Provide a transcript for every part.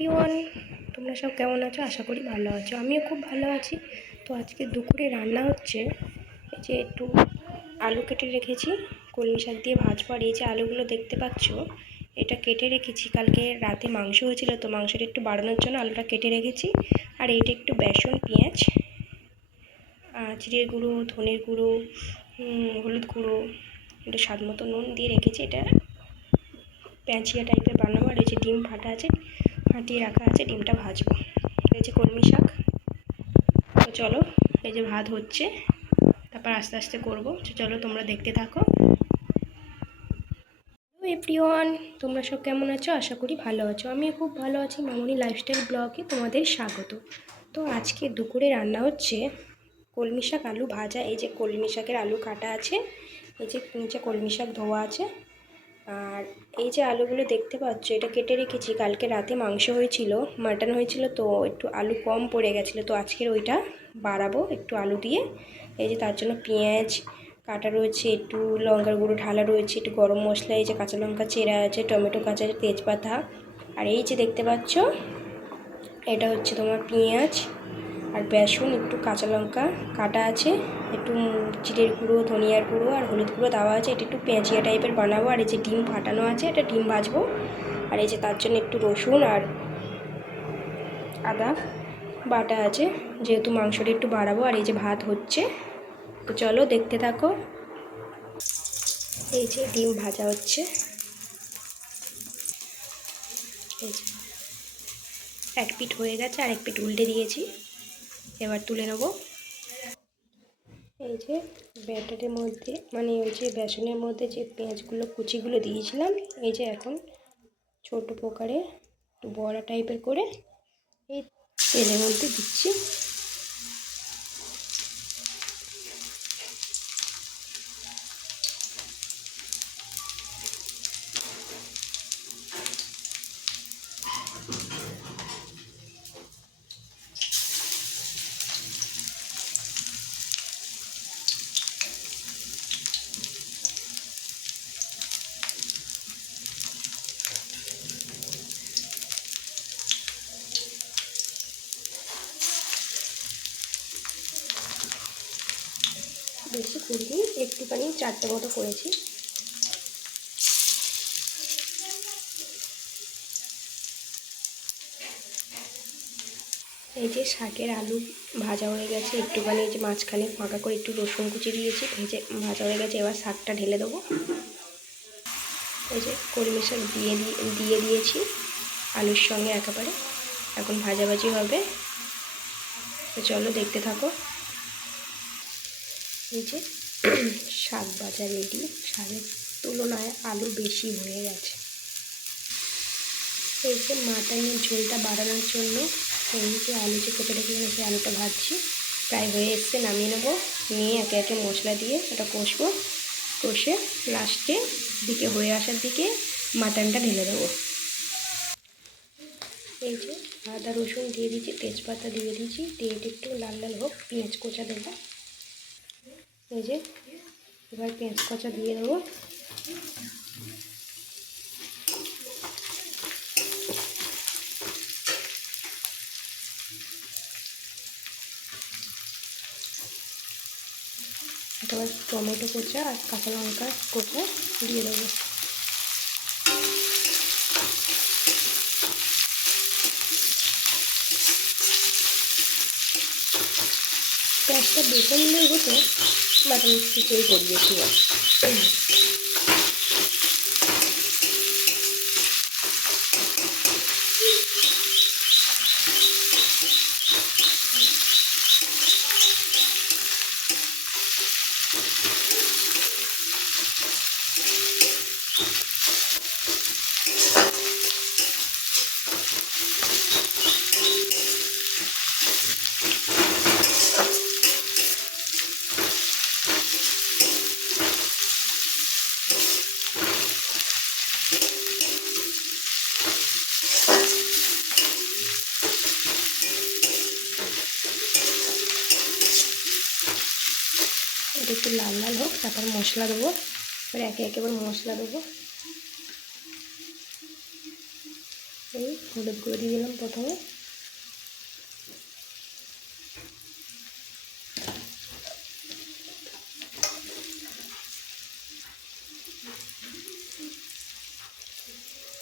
Everyone তোমরা সব কেমন আছো? আশা করি ভালো আছো। আমিও খুব ভালো আছি। তো আজকে দুপুরে রান্না হচ্ছে এই যে একটু আলু কেটে রেখেছি। কলমি শাক দিয়ে ভাজবো আর এই যে আলুগুলো দেখতে পাচ্ছ, এটা কেটে রেখেছি। কালকে রাতে মাংস হয়েছিল, তো মাংসটা একটু বাড়ানোর জন্য আলুটা কেটে রেখেছি। আর এইটা একটু বেসন, পেঁয়াজ জিরের গুঁড়ো, ধনের গুঁড়ো হলুদ গুঁড়ো, একটু স্বাদ মতো নুন দিয়ে রেখেছি। এটা প্যাঁচিয়া টাইপের বানাবো। আর এই যে ডিম ফাটা আছে ফাটিয়ে রাখা আছে, ডিমটা ভাজবো। এই যে কলমি শাক। তো চলো, এই যে ভাত হচ্ছে, তারপর আস্তে আস্তে করব। চলো, তোমরা দেখতে থাকো। এভরিওয়ান তোমরা সব কেমন আছো? আশা করি ভালো আছো। আমি খুব ভালো আছি মামনি লাইফস্টাইল ব্লগে তোমাদের স্বাগত। তো আজকে দুপুরে রান্না হচ্ছে কলমি শাক আলু ভাজা। এই যে কলমি শাকের আলু কাটা আছে, এই যে নিচে কলমি শাক ধোয়া আছে। আর এই যে আলুগুলো দেখতে পাচ্ছ, এটা কেটে রেখেছি। কালকে রাতে মাংস হয়েছিল, মাটন হয়েছিল, তো একটু আলু কম পড়ে গেছিল, তো আজকের ওইটা বাড়াবো একটু আলু দিয়ে। এই যে তার জন্য পেঁয়াজ কাটা রয়েছে, একটু লঙ্কার গুঁড়ো ঢালা রয়েছে, একটু গরম মশলা, এই যে কাঁচা লঙ্কা চেরা আছে, টমেটো, কাঁচা তেজপাতা। আর এই যে দেখতে পাচ্ছ, এটা হচ্ছে তোমার পেঁয়াজ। আর বেসন, একটু কাঁচা লঙ্কা কাটা আছে, একটু জিরের গুঁড়ো, ধনিয়ার গুঁড়ো আর হলুদ গুঁড়ো দেওয়া আছে। এটা একটু পেঁচিয়া টাইপের বানাবো। আর এই যে ডিম ফাটানো আছে, এটা ডিম ভাজবো। আর এই যে তার জন্য একটু রসুন আর আদা বাটা আছে, যেহেতু মাংসটা একটু বাড়াবো। আর এই যে ভাত হচ্ছে, তো চলো দেখতে থাকো। এই যে ডিম ভাজা হচ্ছে। এই যে এক পিঠ হয়ে গেছে, আর এক পিঠ উল্টে দিয়েছি। এবার তুলে নেব। এই যে ব্যাটারের মধ্যে মানে ওই যে বেসনের মধ্যে যে পেঁয়াজগুলো, কুচিগুলো দিয়েছিলাম, এই যে এখন ছোট প্রকারে একটু বড়া টাইপের করে এই তেলের মধ্যে দিচ্ছি। বেশি করিনি একটুখানি চারটে মতো করেছি। এই যে শাকের আলু ভাজা হয়ে গেছে, একটুখানি যে মাঝখানে ফাঁকা করে একটু রসুন কুচি দিয়েছি, ভেজে ভাজা হয়ে গেছে, এবার শাকটা ঢেলে দেবো। এই যে কলমি শাক দিয়ে দিয়ে দিয়েছি, আলুর সঙ্গে একেবারে। এখন ভাজাভাজি হবে। তো চলো দেখতে থাকো। এই যে শাক ভাজা রেডি শাকের তুলনায় আলু বেশি হয়ে গেছে। এই যে মাটনের ঝোলটা বাড়ানোর জন্য এই যে আলু যে কেটে রেখেছিলাম সেই আলুটা ভাজছি। প্রায় হয়ে এসছে, নামিয়ে নেব। নিয়ে একে একে মশলা দিয়ে ওটা কষবো। কষে লাস্টে দিকে হয়ে আসার দিকে মাটনটা ঢেলে দেবো। এই যে আদা রসুন দিয়ে দিয়েছি, তেজপাতা দিয়ে দিয়েছি, দিয়ে একটু লাল লাল হোক, পেঁয়াজ কোচা দেবো। এই যে, এবার পেঁয়াজ কচা দিয়ে দেবো। এবার টমেটো কোচা আর কাঁচা লঙ্কা কোচা দিয়ে দেবো। বেটে নিলেই হতো বাটন কিছুই করিয়েছি আর একটু লাল লাল হোক, তারপর মশলা দেবো। এবার একে একে এবার মশলা দেবো। এই হলুদ গুঁড়ো দিয়ে দিলাম প্রথমে।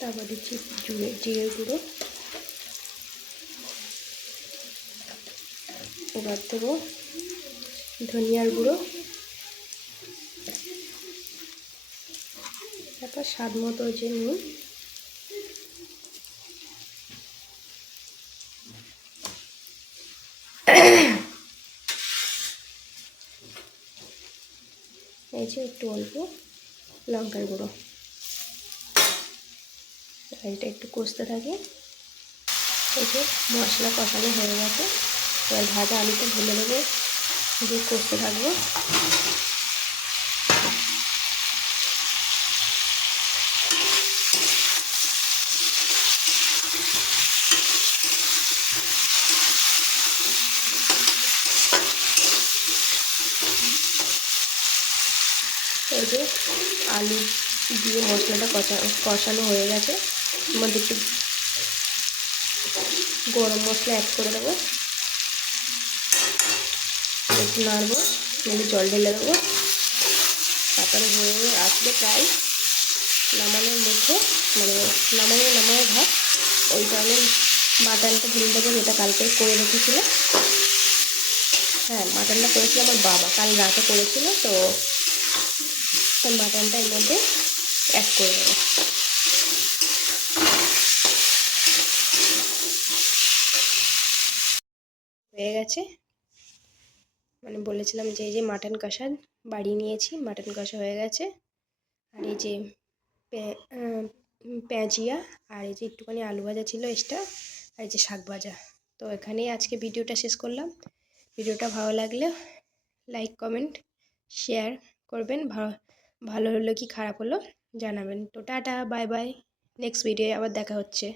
তারপর দিচ্ছি জুড়ে জিরে গুঁড়ো। এবার দেবো ধনিয়ার গুঁড়ো। তারপর স্বাদ মতো যে নুন। এই যে একটু অল্প লঙ্কার গুঁড়ো। এটা একটু কষতে থাকে। এই যে মশলা কষানো হয়ে গেছে। এবার ভাজা আলুটা ঢেলে দেবো দিয়ে কষতে থাকব। এই যে আলু দিয়ে মশলাটা কষা কষানো হয়ে গেছে। মধ্যে একটু গরম মশলা অ্যাড করে দেবো। একটু নাড়বো নেড়ে জল ঢেলে দেবো। তারপরে হয়ে আসবে প্রায় নামানোর মধ্যে মানে নামানো নামানো ভাত। ওই কারণে মাটনটা ঢেলে দেবো, যেটা কালকে করে রেখেছিল। হ্যাঁ মাটনটা করেছিল আমার বাবা। কাল রাতে করেছিল, তো তার মাটনটা এর মধ্যে অ্যাড করে দেবো হয়ে গেছে। মানে বলেছিলাম যে এই যে মাটন কষা বাড়ি নিয়েছি, মাটন কষা হয়ে গেছে। আর এই যে পেঁয়াজিয়া আর এই যে একটুখানি আলু ভাজা ছিল এক্সট্রা আর এই যে শাক ভাজা। তো এখানেই আজকে ভিডিওটা শেষ করলাম। ভিডিওটা ভালো লাগলে লাইক কমেন্ট শেয়ার করবেন। ভালো ভালো হলো কি খারাপ হলো? জানাবেন। তো tata bye bye next video আবার দেখা হচ্ছে।